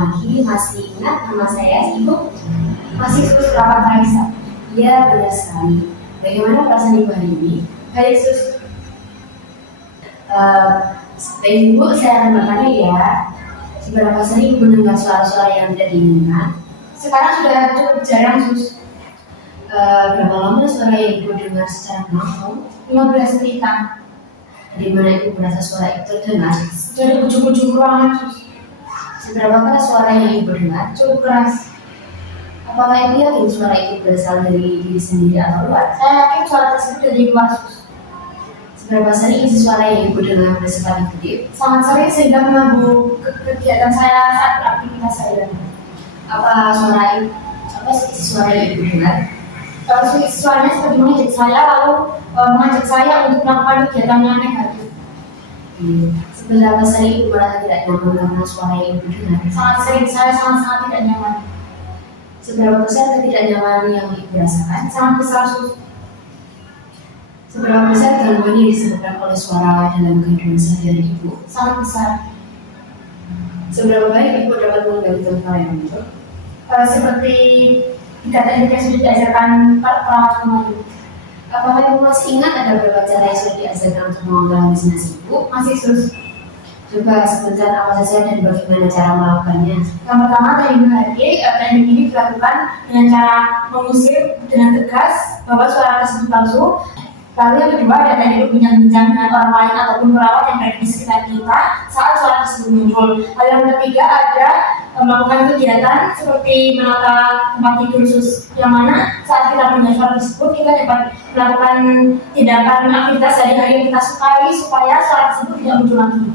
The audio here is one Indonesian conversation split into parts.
lagi, masih ingat nama saya, Ibu? Masih Sus Perawat Raisa. Iya, benar sekali. Bagaimana perasaan Ibu hari ini? Baik Sus. Baik Ibu, saya akan bertanya ya. Seberapa sering Ibu mendengar suara-suara yang tidak diinginkan? Sekarang sudah cukup jarang Sus. Berapa lama suara yang Ibu dengar secara langsung? 15 menitan. Dari mana Ibu merasa suara itu terdengar? Dari ujung-ujung ruangan Sus. Seberapa keras suara yang Ibu dengar? Cukup keras. Apakah Ibu yakin suara itu berasal dari diri sendiri atau luar? Saya yakin suara tersebut dari luar Sus. Seberapa sering isi suara yang Ibu dengar bersifat negatif? Sangat sering sehingga mengganggu kegiatan saya saat beraktivitas saya. Apa isi suara yang Ibu dengar? Suaranya seperti mengajak saya lalu mengajak saya untuk melakukan kegiatan yang negatif. Seberapa sering Ibu merasa tidak nyaman karena suara yang Ibu dengar? Sangat sering, saya sangat tidak nyaman. Seberapa besar ketidaknyamanan yang Ibu rasakan? Sangat besar Sus. Seberapa besar gangguan yang disebabkan oleh suara dalam kehidupan sehari-hari Ibu? Sangat besar. Seberapa baik Ibu dapat mengendalikan suara yang itu? Seperti teknik yang sudah diajarkan perawat kemarin. Apakah Ibu masih ingat ada beberapa cara yang sudah diajarkan untuk mengontrol halusinasi Ibu? Masih Sus. Coba sebutkan apa saja dan bagaimana cara melakukannya. Yang pertama, teknik ini dilakukan dengan cara mengusir dengan tegas bahwa suara tersebut palsu. Lalu yang kedua, ada teknik berbincang-bincang dengan orang lain ataupun perawat yang berada di sekitar kita saat suara tersebut muncul. Lalu yang ketiga, ada melakukan kegiatan seperti menata tempat tidur Sus, yang mana saat kita mendengar suara tersebut kita dapat melakukan tindakan aktivitas sehari-hari yang kita sukai supaya suara tersebut tidak muncul lagi.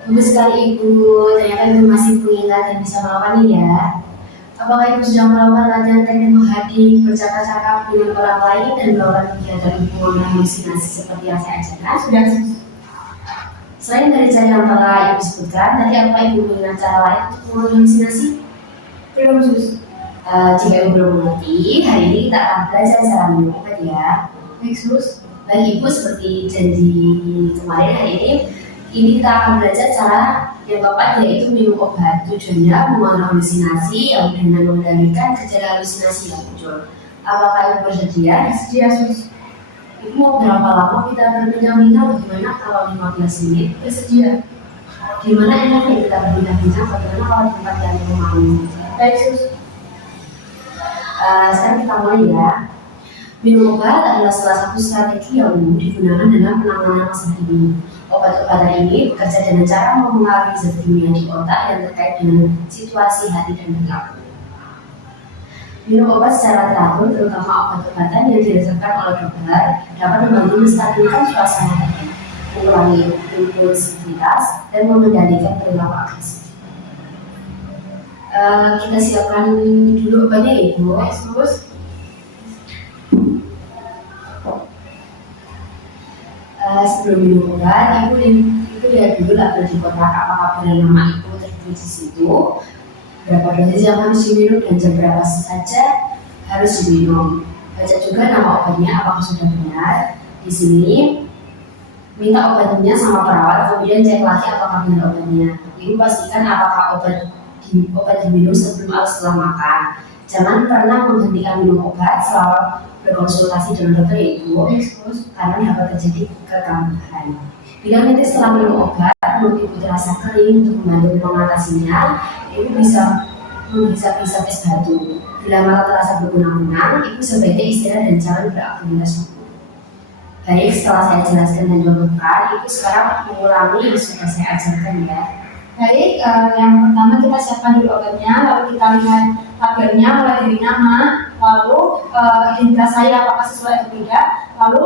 Bagus sekali Ibu, ternyata Ibu masih mengingat dan bisa melakukannya ya. Apakah Ibu sudah melakukan latihan teknik menghadir, bercakap-cakap dengan orang lain dan melakukan kegiatan Ibu halusinasi seperti yang saya ajarkan? Sudah Sus. Selain dari cara yang telah Ibu sebutkan, tadi apa Ibu mengenal cara lain untuk menghalusinasi? Belum Sus. Jika Ibu belum mengerti, hari ini kita akan belajar cara minum obat ya. Baik Sus. Baik Ibu, seperti janji kemarin hari ini kita akan belajar cara yang keempat, yaitu minum obat. Tujuannya mengontrol halusinasi yang dengan mengendalikan gejala halusinasi yang muncul. Apakah Ibu bersedia? Bersedia Sus. Ibu mau berapa lama kita berbincang-bincang? Bagaimana kalau 15 menit? Bersedia. Gimana enaknya kita berbincang-bincang? Bagaimana kalau di tempat yang memahami? Baik Sus. Sekarang kita mulai ya. Minum obat adalah salah satu strategi yang umum digunakan dalam penanganan masalah ini. Obat-obatan ini bekerja dengan cara mempengaruhi zat kimia di otak yang terkait dengan situasi hati dan perilaku. Minum obat secara teratur, terutama obat-obatan yang diresepkan oleh dokter, dapat membantu menstabilkan suasana hati, mengurangi impulsivitas, dan mengendalikan perilaku agresif. Kita siapkan dulu obatnya Ibu. Sus. Sebelum minum obat, Ibu lihat dulu label di kotak apakah benar nama Ibu tertulis di situ, berapa dosis yang harus diminum dan jam berapa saja harus diminum. Baca juga nama obatnya apakah sudah benar. Di sini minta obatnya sama perawat, kemudian cek lagi apakah benar obatnya. Ibu pastikan apakah obat diminum sebelum atau setelah makan. Jangan pernah menghentikan minum obat selama berkonsultasi dengan dokter Ibu, karena dapat terjadi kegagalan. Bila nanti setelah minum obat, mulut Ibu terasa kering, untuk membantu mengatasinya, Ibu bisa menghisap-hisap es batu. Bila malah terasa berkunang-kunang, Ibu sebaiknya istirahat dan jangan beraktivitas dulu. Baik, setelah saya jelaskan dan contohkan, Ibu sekarang mengulangi yang sudah saya ajarkan ya. Baik, yang pertama kita siapkan dulu obatnya, lalu kita lihat labelnya mulai dari nama, lalu identitas saya apakah sesuai atau tidak, lalu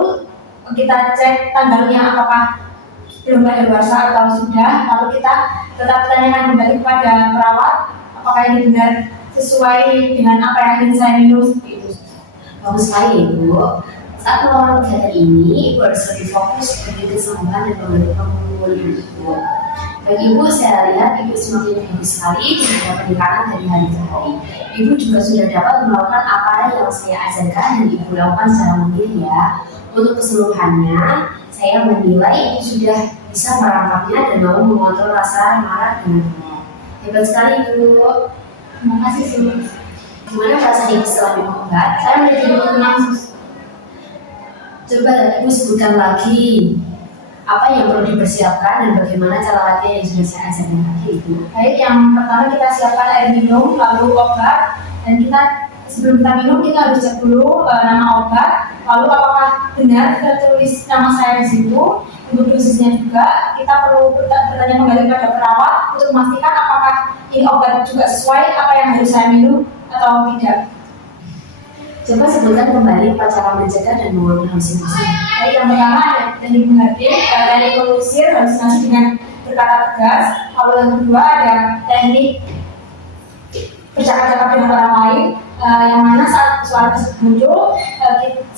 kita cek tanggalnya apakah belum kadaluarsa atau sudah, lalu kita tetap tanyakan kembali kepada perawat apakah ini benar sesuai dengan apa yang ingin saya minum seperti itu. Bagus sekali Ibu. Saat melakukan kegiatan ini, Ibu harus lebih fokus bagi kesembuhan dan pemulihan Ibu. Bagi Ibu, saya lihat Ibu semakin bagus sekali dan ada peningkatan dari hari ke hari. Ibu juga sudah dapat melakukan apa yang saya ajarkan dan Ibu lakukan secara mandiri ya. Untuk keseluruhannya, saya menilai Ibu sudah bisa merangkapnya dan mau mengontrol rasa marah dengan benar. Hebat sekali Ibu. Terima kasih Sus. Gimana perasaan Ibu setelah minum obat? Saya menjadi lebih tenang Sus. Coba Ibu sebutkan lagi apa yang perlu dipersiapkan dan bagaimana cara latihan yang sudah saya ajarkan tadi Ibu. Baik, yang pertama kita siapkan air minum, lalu obat, dan kita sebelum kita minum kita harus cek dulu nama obat, lalu apakah benar tertulis nama saya di situ. Untuk dosisnya juga kita perlu bertanya kembali kepada perawat untuk memastikan apakah ini obat juga sesuai apa yang harus saya minum atau tidak. Coba sebutkan kembali cara mencegah dan mengurangi halusinasi. Baik, yang pertama ada teknik mengerti, teknik mengusir halusinasi dengan berkata tegas. Lalu yang kedua ada teknik bercakap-cakap dengan orang lain, yang mana saat suara tersebut muncul,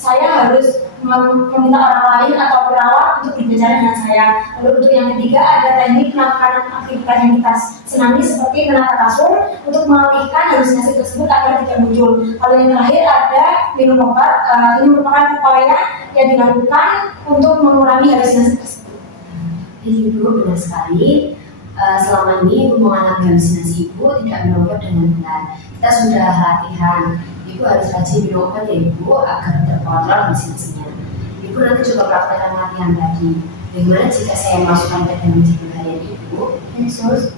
saya harus meminta orang lain atau perawat untuk berbicara dengan saya. Lalu untuk yang ketiga ada teknik melakukan aktivitas senami seperti menata kasur untuk mengalihkan halusinasi tersebut agar tidak muncul. Lalu yang terakhir ada minum obat. Ini merupakan upaya yang dilakukan untuk mengurangi halusinasi tersebut. Ibu benar sekali. Selama ini Ibu mengalami halusinasi Ibu tidak minum obat dengan benar. Kita sudah latihan. Ibu harus rajin minum obat ya Ibu agar terkontrol halusinasinya. Ibu nanti coba praktekkan latihan tadi. Bagaimana jika saya masukkan teknik harian Ibu? Yesus.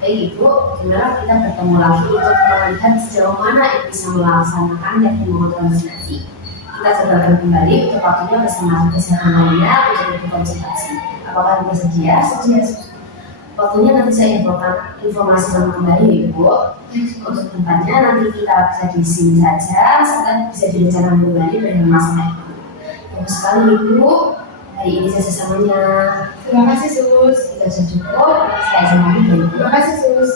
Baik Ibu, gimana kita bertemu lagi untuk melihat sejauh mana Ibu bisa melaksanakan teknik mengontrol halusinasi. Kita coba kembali untuk waktunya bersama kesehatan lainnya untuk Ibu konsultasi. Apakah Ibu bersedia? Sedia. Waktunya nanti saya informasikan kembali ya Ibu. Untuk tempatnya nanti kita bisa di sini saja, serta bisa direncanakan kembali dengan masalah itu. Bagus sekali Ibu. Hari ini saja semuanya. Terima kasih Sus. Kita sudah cukup. Saya izin pamit ya Ibu. Terima kasih Sus.